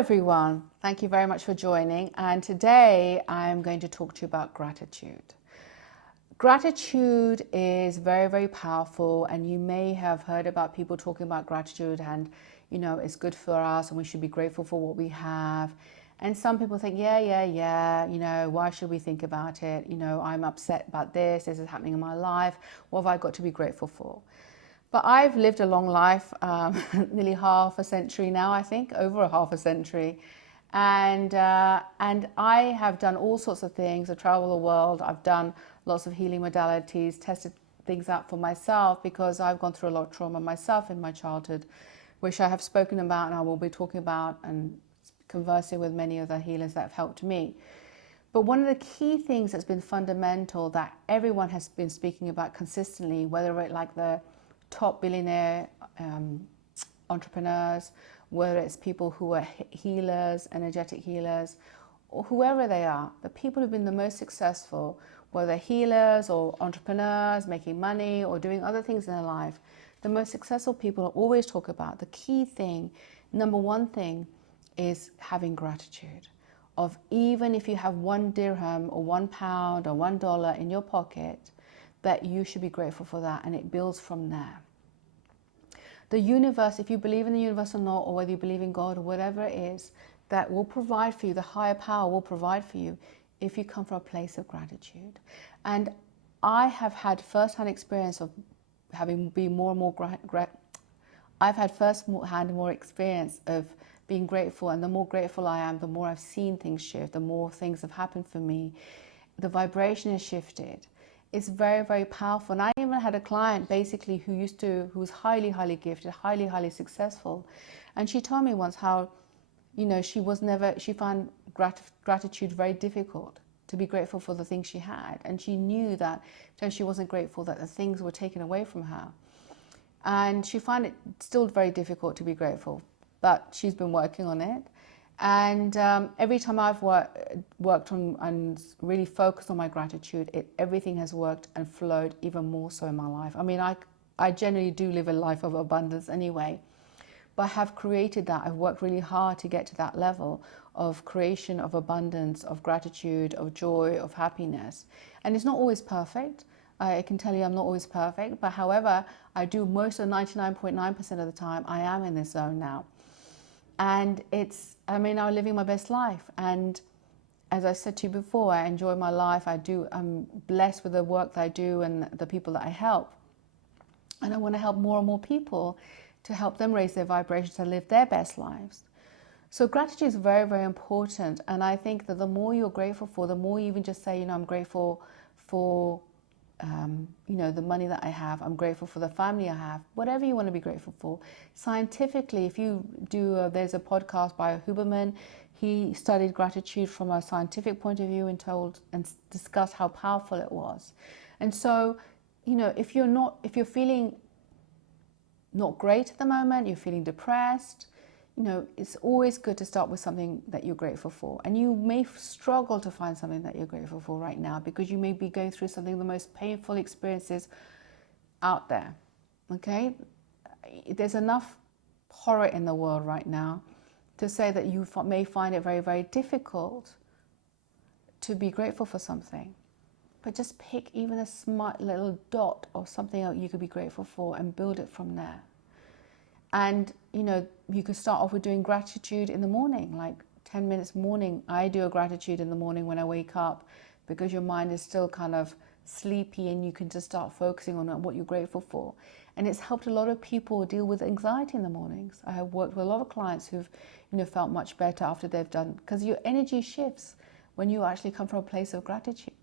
everyone. Thank you very much for joining. And today I'm going to talk to you about gratitude. Gratitude is very, very powerful, and you may have heard about people talking about gratitude and, it's good for us and we should be grateful for what we have. And some people think, yeah, why should we think about it? I'm upset about this is happening in my life. What have I got to be grateful for? But I've lived a long life, nearly half a century now, I think, over a half a century. And I have done all sorts of things. I've traveled the world. I've done lots of healing modalities, tested things out for myself because I've gone through a lot of trauma myself in my childhood, which I have spoken about and I will be talking about and conversing with many other healers that have helped me. But one of the key things that's been fundamental that everyone has been speaking about consistently, whether it's like the top billionaire entrepreneurs, whether it's people who are healers, energetic healers, or whoever they are, the people who've been the most successful, whether they're healers or entrepreneurs, making money or doing other things in their life, the most successful people always talk about the key thing, number one thing, is having gratitude. Of even if you have 1 dirham or £1 or $1 in your pocket, that you should be grateful for that, and it builds from there. The universe, if you believe in the universe or not, or whether you believe in God or whatever it is, that will provide for you, the higher power will provide for you if you come from a place of gratitude. And I have had first-hand experience of having been more and more I've had first-hand more experience of being grateful, and the more grateful I am, the more I've seen things shift, the more things have happened for me. The vibration has shifted. It's very, very powerful. And I even had a client basically who was highly, highly gifted, highly, highly successful. And she told me once how, she found gratitude very difficult, to be grateful for the things she had. And she knew that when she wasn't grateful, that the things were taken away from her. And she found it still very difficult to be grateful, but she's been working on it. And every time I've worked on and really focused on my gratitude, everything has worked and flowed even more so in my life. I mean, I generally do live a life of abundance anyway, but I have created that. I've worked really hard to get to that level of creation, of abundance, of gratitude, of joy, of happiness. And it's not always perfect. I can tell you I'm not always perfect, but however, I do most of 99.9% of the time, I am in this zone now. And I'm living my best life. And as I said to you before, I enjoy my life. I'm blessed with the work that I do and the people that I help. And I want to help more and more people to help them raise their vibrations and live their best lives. So gratitude is very, very important. And I think that the more you're grateful for, the more you even just say, I'm grateful for the money that I have. I'm grateful for the family I have. Whatever you want to be grateful for. Scientifically, if you do, there's a podcast by Huberman. He studied gratitude from a scientific point of view and discussed how powerful it was. And so, if you're feeling not great at the moment, you're feeling depressed, it's always good to start with something that you're grateful for. And you may struggle to find something that you're grateful for right now because you may be going through something of the most painful experiences out there. Okay? There's enough horror in the world right now to say that you may find it very, very difficult to be grateful for something. But just pick even a smart little dot of something that you could be grateful for and build it from there. And, you could start off with doing gratitude in the morning, like 10 minutes morning. I do a gratitude in the morning when I wake up because your mind is still kind of sleepy and you can just start focusing on what you're grateful for. And it's helped a lot of people deal with anxiety in the mornings. I have worked with a lot of clients who've, felt much better after they've done, because your energy shifts when you actually come from a place of gratitude.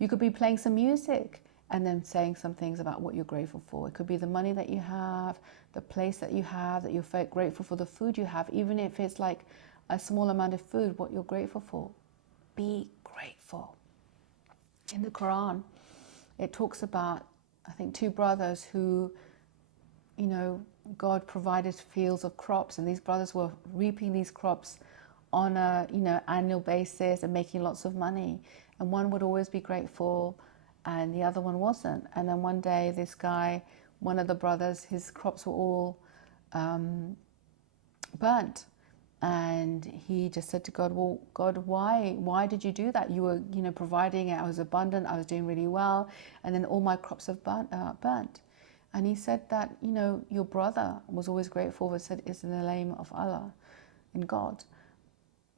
You could be playing some music and then saying some things about what you're grateful for. It could be the money that you have, the place that you have, that you're grateful for, the food you have, even if it's like a small amount of food, what you're grateful for. Be grateful. In the Quran, it talks about, I think, 2 brothers who, God provided fields of crops, and these brothers were reaping these crops on a, annual basis and making lots of money. And one would always be grateful and the other one wasn't. And then one day this guy, one of the brothers, his crops were all burnt. And he just said to God, well, God, why did you do that? You were, providing it. I was abundant. I was doing really well. And then all my crops have burnt. And he said that, your brother was always grateful, but said it's in the name of Allah, in God.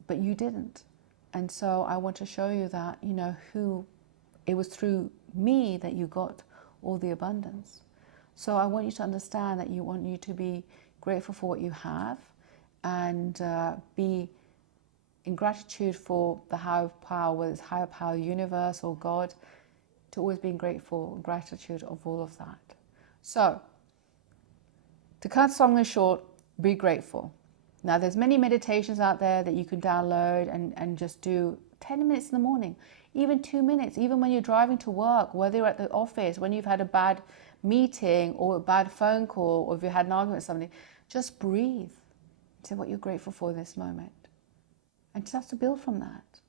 But you didn't. And so I want to show you that, it was through me that you got all the abundance. So I want you to understand that you want you to be grateful for what you have, and be in gratitude for the higher power, whether it's higher power, universe or God, to always be grateful and gratitude of all of that. So, to cut a story short, be grateful. Now, there's many meditations out there that you can download and just do 10 minutes in the morning, even 2 minutes, even when you're driving to work, whether you're at the office, when you've had a bad meeting or a bad phone call, or if you had an argument with somebody, just breathe. Say what you're grateful for this moment. And just have to build from that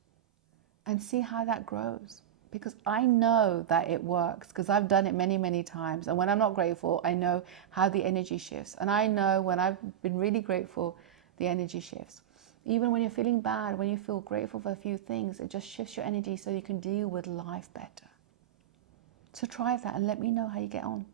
and see how that grows. Because I know that it works, because I've done it many, many times. And when I'm not grateful, I know how the energy shifts. And I know when I've been really grateful, the energy shifts. Even when you're feeling bad, when you feel grateful for a few things, it just shifts your energy so you can deal with life better. So try that and let me know how you get on.